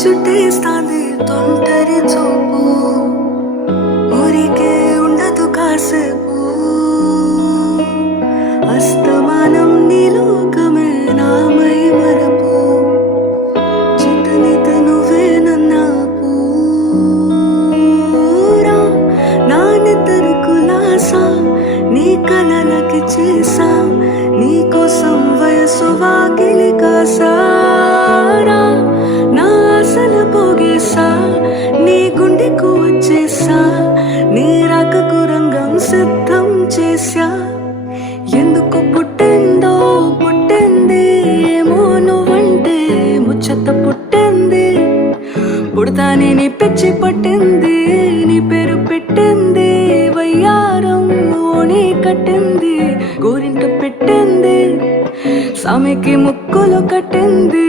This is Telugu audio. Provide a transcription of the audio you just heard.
చుట్టేస్తాంది తొంటరి చూపు, ఊరికే ఉండదు కాసేపు. అస్తమానం నీలోకమే నామై మరపు, చితనిత నువ్వే నన్నాపు. నా నిద్ర కులాసా నీ కలలకి చేసా, నీ కోసం వయసు వాకిలి కాసారా. నా ఆశలు పోగేసా, నీ గుండెకు వచ్చేసా, నీ రాకకు రంగం సిద్ధం చేశా. ఎందుకు పుట్టిందో పుట్టింది ఏమో నువ్వంటే ముచ్చట పుట్టింది. పుడతానే నీ పిచ్చి పట్టింది, నీ పేరు పెట్టింది వయ్యారం ఓణి కట్టింది. గోరింట పెట్టింది, సామెకి ముక్కులు కట్టింది.